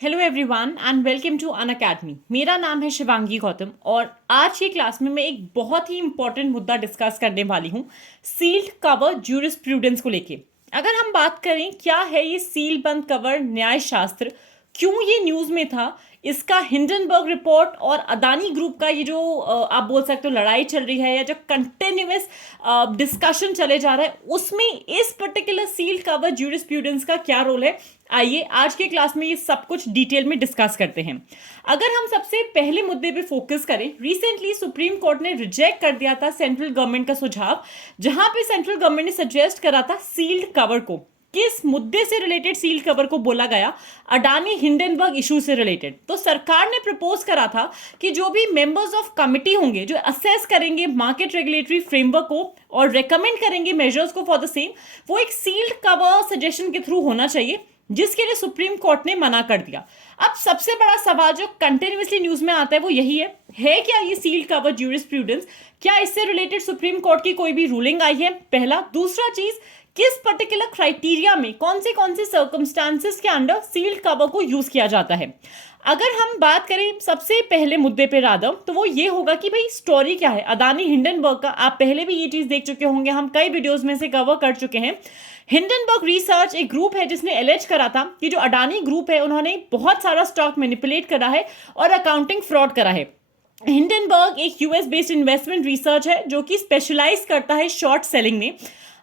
Hello everyone and welcome to Unacademy. मेरा नाम है शिवांगी गौतम और आज की क्लास में मैं एक बहुत ही इंपॉर्टेंट मुद्दा डिस्कस करने वाली हूँ सील्ड कवर ज्यूरिस्प्रूडेंस को लेके। अगर हम बात करें क्या है ये सील बंद कवर न्याय शास्त्र, क्यों ये न्यूज़ में था, इसका हिंडनबर्ग रिपोर्ट और अदानी ग्रुप का ये जो आप बोल सकते हो लड़ाई चल रही है या जो कंटिन्यूअस डिस्कशन चले जा रहा है, उसमें इस पर्टिकुलर सील कवर ज्यूरिस्प्रूडेंस का क्या रोल है, आइए आज के क्लास में ये सब कुछ डिटेल में डिस्कस करते हैं। अगर हम सबसे पहले मुद्दे पे फोकस करें, रिसेंटली सुप्रीम कोर्ट ने रिजेक्ट कर दिया था सेंट्रल गवर्नमेंट का सुझाव, जहां पे सेंट्रल गवर्नमेंट ने सजेस्ट करा था सील्ड कवर को। किस मुद्दे से रिलेटेड सील्ड कवर को बोला गया? अडानी हिंडनबर्ग इशू से रिलेटेड। तो सरकार ने प्रपोज करा था कि जो भी मेंबर्स ऑफ कमिटी होंगे जो असेस करेंगे मार्केट रेगुलेटरी फ्रेमवर्क को और रेकमेंड करेंगे मेजर्स को फॉर द सेम, वो एक सील्ड कवर सजेशन के थ्रू होना चाहिए, जिसके लिए सुप्रीम कोर्ट ने मना कर दिया। अब सबसे बड़ा सवाल जो कंटिन्यूअसली न्यूज में आता है वो यही है क्या ये सील्ड कवर ज्यूरिस्प्रूडेंस, क्या इससे रिलेटेड सुप्रीम कोर्ट की कोई भी रूलिंग आई है? पहला। दूसरा चीज, किस पर्टिकुलर क्राइटेरिया में कौन से सर्कमस्टांसेस के अंडर सील्ड कवर को यूज किया जाता है? अगर हम बात करें सबसे पहले मुद्दे पे राधव, तो वो ये होगा कि भाई स्टोरी क्या है अदानी हिंडनबर्ग का। आप पहले भी ये चीज देख चुके होंगे, हम कई वीडियोस में से कवर कर चुके हैं। हिंडनबर्ग रिसर्च एक ग्रुप है जिसने एलेज करा था कि जो अडानी ग्रुप है उन्होंने बहुत सारा स्टॉक मैनिपुलेट करा है और अकाउंटिंग फ्रॉड करा है। हिंडनबर्ग एक यूएस बेस्ड इन्वेस्टमेंट रिसर्च है जो कि स्पेशलाइज करता है शॉर्ट सेलिंग में।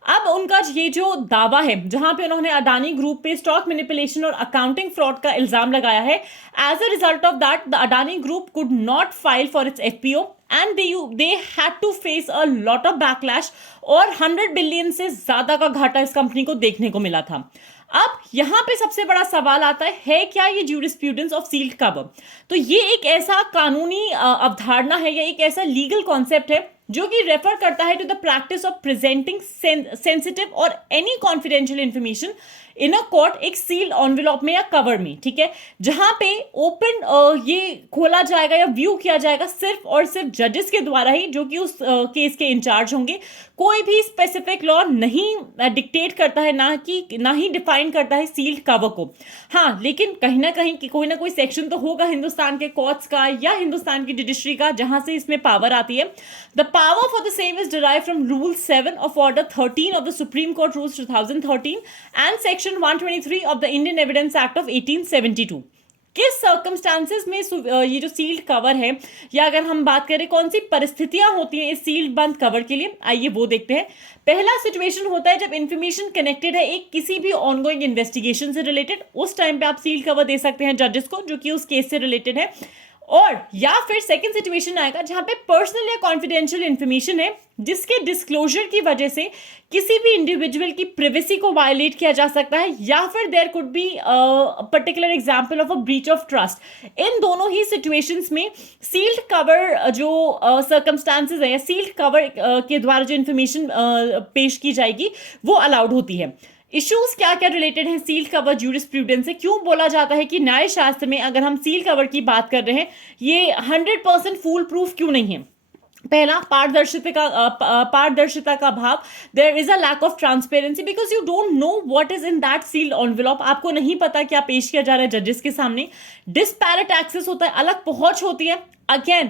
अब उनका ये जो दावा है जहां पे उन्होंने अडानी ग्रुप पे स्टॉक मैनिपुलेशन और अकाउंटिंग फ्रॉड का इल्जाम लगाया है, as a result of that the Adani group could not file for its FPO and they had to face a lot of backlash और 100 बिलियन से ज्यादा का घाटा इस कंपनी को देखने को मिला था। अब यहां पे सबसे बड़ा सवाल आता है क्या ये ज्यूरिस्प्रूडेंस ऑफ सील्ड कवर? तो ये एक ऐसा कानूनी अवधारणा है या एक ऐसा लीगल कॉन्सेप्ट है जो कि रेफर करता है to the practice of presenting sensitive और any confidential information in a court एक सील्ड एनवेलप में या कवर में, ठीक है, जहां पे ओपन ये खोला जाएगा या व्यू किया जाएगा सिर्फ और सिर्फ जजेस के द्वारा ही, जो कि उस केस के इंचार्ज होंगे। कोई भी स्पेसिफिक लॉ नहीं डिक्टेट करता है, ना ही डिफाइन करता है सील्ड कवर को। हाँ, लेकिन कहीं ना कहीं कोई ना कोई सेक्शन तो होगा हिंदुस्तान के कोर्ट्स का या हिंदुस्तान की जुडिशरी का जहां से इसमें पावर आती है। The power for the same is derived from rule 7 of order 13 of the supreme court rules 2013 and section 123 of the Indian evidence act of 1872। किस सर्कमस्टांसेस में ये जो सील्ड कवर है, या अगर हम बात करें कौन सी परिस्थितियां होती हैं इस सील्ड बंद कवर के लिए, आइए वो देखते हैं। पहला सिचुएशन होता है जब इंफॉर्मेशन कनेक्टेड है एक किसी भी ऑनगोइंग इन्वेस्टिगेशन से रिलेटेड, उस टाइम पे आप सील्ड कवर दे सकते हैं जजेस को जो कि उस केस से रिलेटेड है। और या फिर सेकंड सिचुएशन आएगा जहां पे पर्सनल या कॉन्फिडेंशियल इंफॉर्मेशन है जिसके डिस्क्लोजर की वजह से किसी भी इंडिविजुअल की प्राइवेसी को वायलेट किया जा सकता है, या फिर there could be particular example of a breach of trust. इन दोनों ही सिचुएशंस में सील्ड कवर जो सर्कमस्टांसेस है या सील्ड कवर के द्वारा जो इंफॉर्मेशन पेश की जाएगी वो अलाउड होती है। इश्यूज क्या क्या रिलेटेड हैं सील्ड कवर ज्यूरिस्प्रूडेंस से? क्यों बोला जाता है कि न्याय शास्त्र में अगर हम सील्ड कवर की बात कर रहे हैं ये 100% फूल प्रूफ क्यों नहीं है? पहला, पारदर्शिता का अभाव। There is a lack of transparency because you don't know what is in that sealed envelope. आपको नहीं पता क्या पेश किया जा रहा है जजेस के सामने। डिस्पैरेट एक्सेस होता है, अलग पहुंच होती है। Again,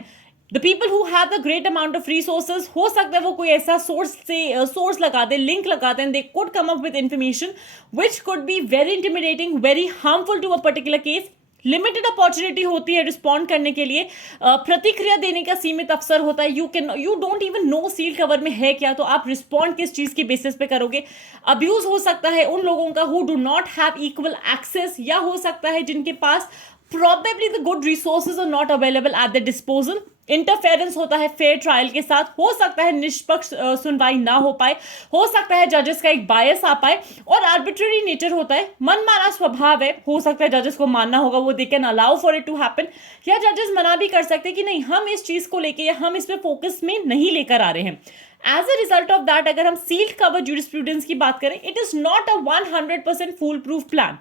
the people who have the great amount of resources, हो सकता है वो कोई ऐसा सोर्स लगा दे, लिंक लगा दे, they could come up with information which could be very intimidating, very harmful to a particular case. Limited opportunity होती है रिस्पॉन्ड करने के लिए, प्रतिक्रिया देने का सीमित अवसर होता है। You don't even know sealed cover में है क्या, तो आप रिस्पॉन्ड किस चीज के बेसिस पे करोगे? अब्यूज हो सकता है उन लोगों का who do not have equal access, या हो सकता है जिनके पास probably the good resources are not available at their disposal। Interference होता है फेयर ट्रायल के साथ, हो सकता है निष्पक्ष सुनवाई ना हो पाए, हो सकता है जजेस का एक बायस आ पाए, और आर्बिट्ररी नेचर होता है, मनमाना स्वभाव है, हो सकता है जजेस को मानना होगा, वो they can allow for it to happen, या जजेस मना भी कर सकते हैं कि नहीं हम इस चीज को लेके या हम इस पे फोकस में नहीं लेकर आ रहे हैं। As a result of that अगर हम सील्ड कवर ज्यूरिस्प्रूडेंस की बात करें, it is not a 100% foolproof plan.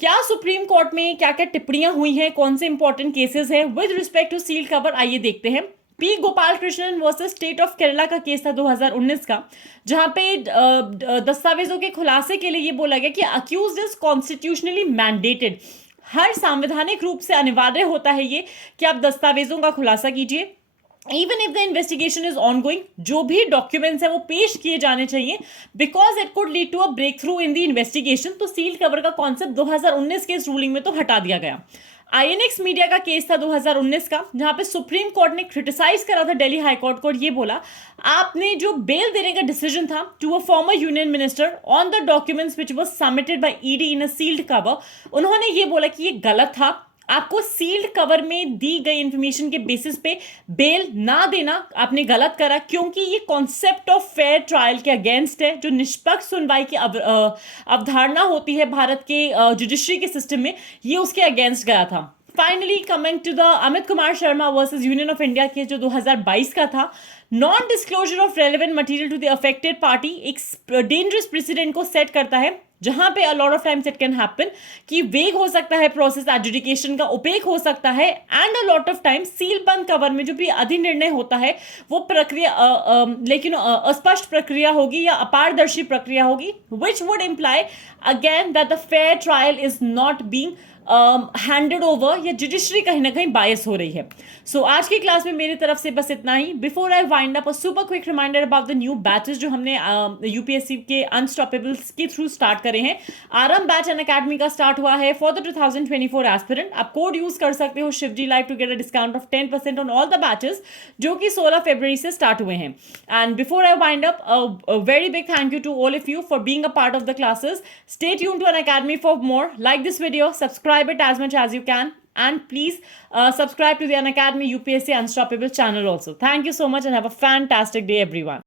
क्या सुप्रीम कोर्ट में क्या क्या टिप्पणियां हुई हैं, कौन से इंपॉर्टेंट केसेस हैं with respect to sealed cover, आइए देखते हैं। P Gopal Krishnan versus state of Kerala का केस था 2019 का, जहां पे दस्तावेजों के खुलासे के लिए ये बोला गया कि अक्यूज्ड इज कॉन्स्टिट्यूशनली मैंडेटेड हर संवैधानिक रूप से अनिवार्य होता है ये कि आप दस्तावेजों का खुलासा कीजिए। Even if the investigation is ongoing, जो भी डॉक्यूमेंट्स है वो पेश किए जाने चाहिए, because it could lead to a breakthrough in the investigation. तो सील्ड कवर का कॉन्सेप्ट 2019 के इस रूलिंग में तो हटा दिया गया। आईएनएक्स मीडिया का केस था 2019 का, जहां पे सुप्रीम कोर्ट ने क्रिटिसाइज करा था दिल्ली हाई कोर्ट को, और ये बोला आपने जो बेल देने का डिसीजन था to a former union minister on the documents which was submitted by ED in a sealed cover, उन्होंने ये बोला कि ये गलत था। आपको सील्ड कवर में दी गई इंफॉर्मेशन के बेसिस पे बेल ना देना आपने गलत करा, क्योंकि ये कॉन्सेप्ट ऑफ फेयर ट्रायल के अगेंस्ट है। जो निष्पक्ष सुनवाई की अवधारणा होती है भारत के जुडिशरी के सिस्टम में, ये उसके अगेंस्ट गया था। Finally coming to the Amit Kumar Sharma versus union of India case जो 2022 का था, non disclosure of relevant material to the affected party एक डेंजरस प्रेसिडेंट को सेट करता है, जहां पे a lot of times it can happen कि वेग हो सकता है प्रोसेस एडजुडिकेशन का, ओपेक हो सकता है, and a lot of times seal बंद कवर में जो भी अधिनिर्णय होता है वो प्रक्रिया लेकिन अस्पष्ट प्रक्रिया होगी या अपारदर्शी प्रक्रिया होगी, which would imply again that the fair trial is not being handed over, या जुडिशरी कहीं ना कहीं बायस हो रही है। सो आज की क्लास में मेरी तरफ से बस इतना ही। Before I wind up, a super quick reminder about the new batches जो हमने यूपीएससी के अनस्टॉपेबल्स के थ्रू स्टार्ट करे हैं। आरएम बैच अनअकैडमी का स्टार्ट हुआ है फॉर द 2024 एस्पिरेंट। आप कोड यूज कर सकते हो Shivji live to get a discount of 10% on all the batches जो कि 16 फरवरी से स्टार्ट हुए हैं। And before I wind up, a very big thank you to all of you for being a part of the classes. Stay tuned to Unacademy for more. Like this video, subscribe it as much as you can, and please subscribe to the Unacademy UPSC Unstoppable channel also. Thank you so much and have a fantastic day everyone.